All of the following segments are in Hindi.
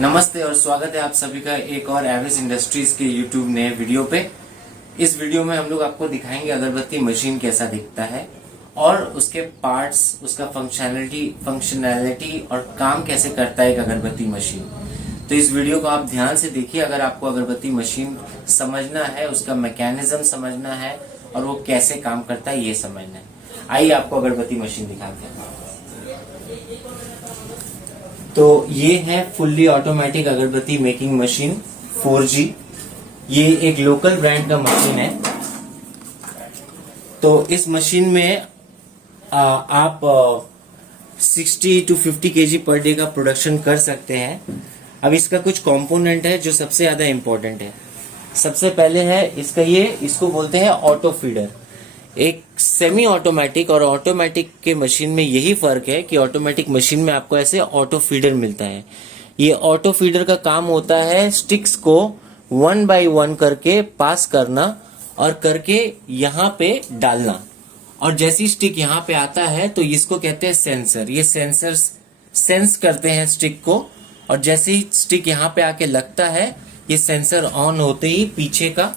नमस्ते और स्वागत है आप सभी का एक और एवरेज इंडस्ट्रीज के यूट्यूब नए वीडियो पे। इस वीडियो में हम लोग आपको दिखाएंगे अगरबत्ती मशीन कैसा दिखता है और उसके पार्ट्स, उसका फंक्शनैलिटी और काम कैसे करता है एक अगरबत्ती मशीन। तो इस वीडियो को आप ध्यान से देखिए अगर आपको अगरबत्ती मशीन समझना है, उसका मैकेनिज्म समझना है और वो कैसे काम करता है ये समझना है। आइए आपको अगरबत्ती मशीन दिखाते हैं। तो ये है फुल्ली ऑटोमेटिक अगरबत्ती मेकिंग मशीन 4G। ये एक लोकल ब्रांड का मशीन है। तो इस मशीन में आप 60 to 50 kg पर डे का प्रोडक्शन कर सकते हैं। अब इसका कुछ कंपोनेंट है जो सबसे ज्यादा इंपॉर्टेंट है। सबसे पहले है इसका इसको बोलते हैं ऑटो फीडर। एक सेमी ऑटोमेटिक और ऑटोमेटिक के मशीन में यही फर्क है कि ऑटोमेटिक मशीन में आपको ऐसे ऑटो फीडर मिलता है। ये ऑटो फीडर का काम होता है स्टिक्स को 1 by 1 करके पास करना और करके यहाँ पे डालना, और जैसी स्टिक यहाँ पे आता है तो इसको कहते हैं सेंसर। ये सेंसर सेंस करते हैं स्टिक को, और जैसे ही स्टिक यहाँ पे आके लगता है ये सेंसर ऑन होते ही पीछे का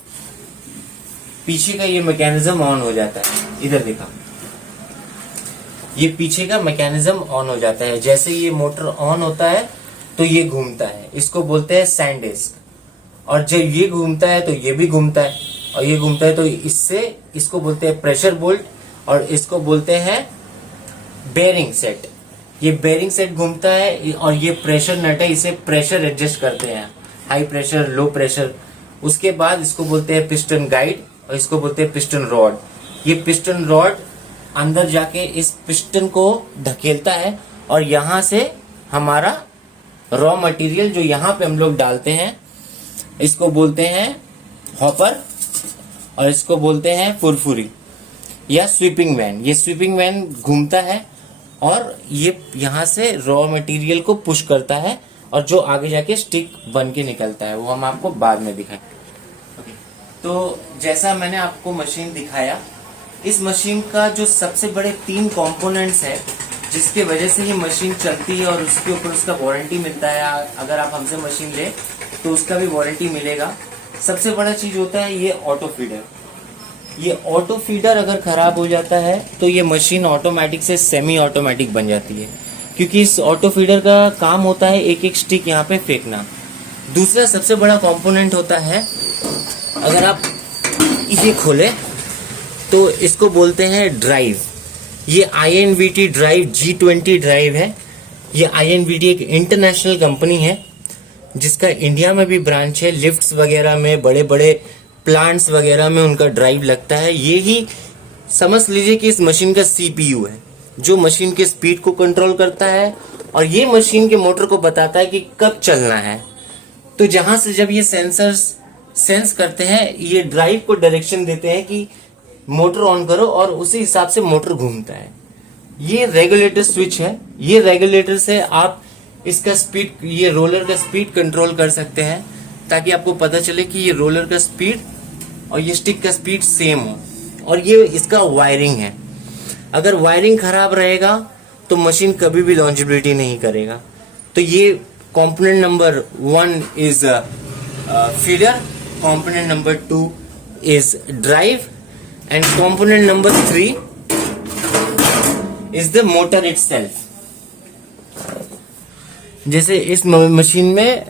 ये मैकेनिज्म ऑन हो जाता है। इधर देखा, ये पीछे का मैकेनिज्म ऑन हो जाता है। जैसे ये मोटर ऑन होता है तो ये घूमता है, इसको बोलते हैं सैंड डिस्क। और जब ये घूमता है तो ये भी घूमता है, और ये घूमता है तो इसको बोलते हैं प्रेशर बोल्ट, और इसको बोलते हैं बेरिंग सेट। ये बेरिंग सेट घूमता है और ये प्रेशर नट है, इसे प्रेशर एडजस्ट करते हैं, हाई प्रेशर, लो प्रेशर। उसके बाद इसको बोलते हैं पिस्टन गाइड और इसको बोलते हैं पिस्टन रॉड। ये पिस्टन रॉड अंदर जाके इस पिस्टन को धकेलता है और यहां से हमारा रॉ मटेरियल जो यहाँ पे हम लोग डालते हैं इसको बोलते हैं हॉपर, और इसको बोलते हैं फुरफुरी या स्वीपिंग वैन। ये स्वीपिंग वैन घूमता है और ये यहाँ से रॉ मटेरियल को पुश करता है, और जो आगे जाके स्टिक बन के निकलता है वो हम आपको बाद में दिखाएंगे। तो जैसा मैंने आपको मशीन दिखाया, इस मशीन का जो सबसे बड़े 3 कंपोनेंट्स है जिसके वजह से ये मशीन चलती है और उसके ऊपर उसका वारंटी मिलता है। अगर आप हमसे मशीन ले तो उसका भी वारंटी मिलेगा। सबसे बड़ा चीज होता है ये ऑटो फीडर। ये ऑटो फीडर अगर खराब हो जाता है तो ये मशीन ऑटोमेटिक से सेमी ऑटोमेटिक बन जाती है, क्योंकि इस ऑटो फीडर का काम होता है एक एक स्टिक यहाँ पे फेंकना। दूसरा सबसे बड़ा कंपोनेंट होता है, अगर आप इसे खोले तो इसको बोलते हैं ड्राइव। ये INVT ड्राइव G20 ड्राइव है। ये INVT एक इंटरनेशनल कंपनी है जिसका इंडिया में भी ब्रांच है। लिफ्ट्स वगैरह में, बड़े बड़े प्लांट्स वगैरह में उनका ड्राइव लगता है। ये ही समझ लीजिए कि इस मशीन का CPU है जो मशीन के स्पीड को कंट्रोल करता है, और ये मशीन के मोटर को बताता है कि कब चलना है। तो जहां से जब ये सेंसर्स सेंस करते हैं, ये ड्राइव को डायरेक्शन देते हैं कि मोटर ऑन करो, और उसी हिसाब से मोटर घूमता है। ये रेगुलेटर स्विच है। ये रेगुलेटर से आप इसका स्पीड, ये रोलर का स्पीड कंट्रोल कर सकते हैं, ताकि आपको पता चले कि ये रोलर का स्पीड और ये स्टिक का स्पीड सेम हो। और ये इसका वायरिंग है। अगर वायरिंग खराब रहेगा तो मशीन कभी भी लॉन्जिबिलिटी नहीं करेगा। तो ये component number 1 is feeder, component number 2 is drive, and component number 3 is the motor itself। जैसे इस मशीन में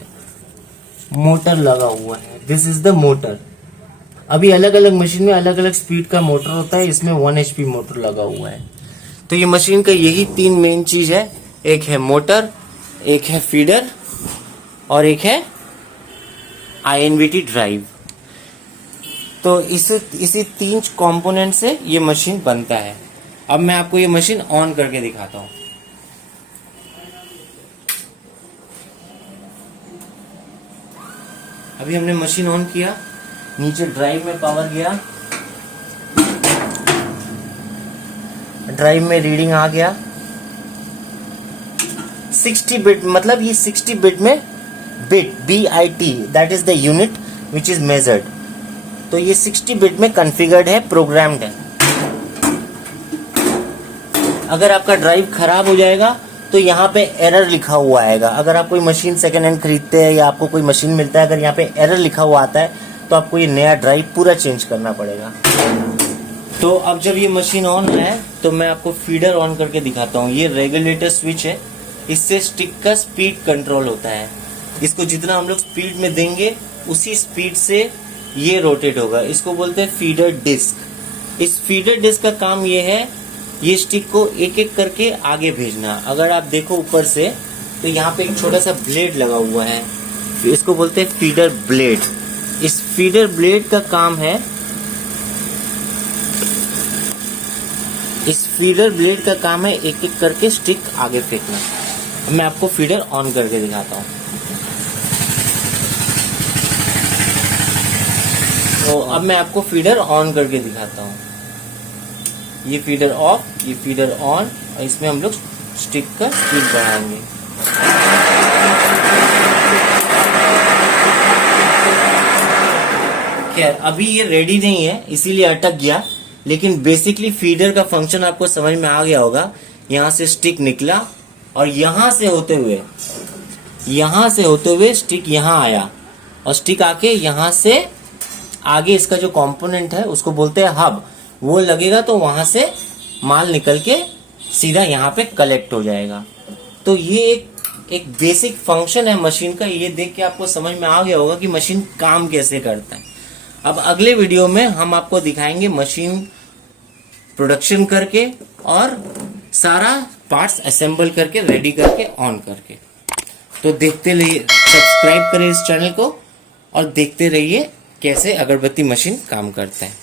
मोटर लगा हुआ है, दिस इज द मोटर। अभी अलग अलग मशीन में अलग अलग स्पीड का मोटर होता है, इसमें 1 HP मोटर लगा हुआ है। तो ये मशीन का यही 3 मेन चीज है, एक है मोटर, एक है फीडर और एक है INVT ड्राइव। तो इसी 3 कंपोनेंट से ये मशीन बनता है। अब मैं आपको ये मशीन ऑन करके दिखाता हूं। अभी हमने मशीन ऑन किया, नीचे ड्राइव में पावर गया, ड्राइव में रीडिंग आ गया 60 बिट, मतलब ये 60 बिट में bit BIT that is the unit which is measured. तो ये 60 बिट में कॉन्फ़िगर्ड है, प्रोग्राम्ड है। अगर आपका ड्राइव खराब हो जाएगा तो यहाँ पे एरर लिखा हुआ आएगा। अगर आप कोई मशीन सेकेंड हैंड खरीदते हैं या आपको कोई मशीन मिलता है, अगर यहाँ पे एरर लिखा हुआ आता है तो आपको ये नया ड्राइव पूरा चेंज करना पड़ेगा। तो अब जब ये मशीन ऑन है तो मैं आपको फीडर ऑन करके दिखाता हूँ। ये रेगुलेटर स्विच है, इससे स्टिक का स्पीड कंट्रोल होता है। इसको जितना हम लोग स्पीड में देंगे उसी स्पीड से ये रोटेट होगा। इसको बोलते हैं फीडर डिस्क। इस फीडर डिस्क का काम ये है, ये स्टिक को एक एक करके आगे भेजना। अगर आप देखो ऊपर से तो यहाँ पे एक छोटा सा ब्लेड लगा हुआ है, इसको बोलते हैं फीडर ब्लेड। इस फीडर ब्लेड का काम है, इस फीडर ब्लेड का काम है एक एक करके स्टिक आगे फेंकना। मैं आपको फीडर ऑन करके दिखाता हूँ। तो अब मैं आपको फीडर ऑन करके दिखाता हूँ। ये फीडर ऑफ, ये फीडर ऑन, और इसमें हम लोग स्टिक का स्पीड बढ़ाएंगे। खैर अभी ये रेडी नहीं है इसीलिए अटक गया, लेकिन बेसिकली फीडर का फंक्शन आपको समझ में आ गया होगा। यहाँ से स्टिक निकला और यहाँ से होते हुए स्टिक यहाँ आया, और स्टिक आके यहाँ से आगे इसका जो कंपोनेंट है उसको बोलते हैं हब, वो लगेगा तो वहां से माल निकल के सीधा यहाँ पे कलेक्ट हो जाएगा। तो ये एक बेसिक फंक्शन है मशीन का। ये देख के आपको समझ में आ गया होगा कि मशीन काम कैसे करता है। अब अगले वीडियो में हम आपको दिखाएंगे मशीन प्रोडक्शन करके और सारा पार्ट्स असेंबल करके रेडी करके ऑन करके। तो देखते रहिए, सब्सक्राइब करें इस चैनल को और देखते रहिए कैसे अगरबत्ती मशीन काम करता है।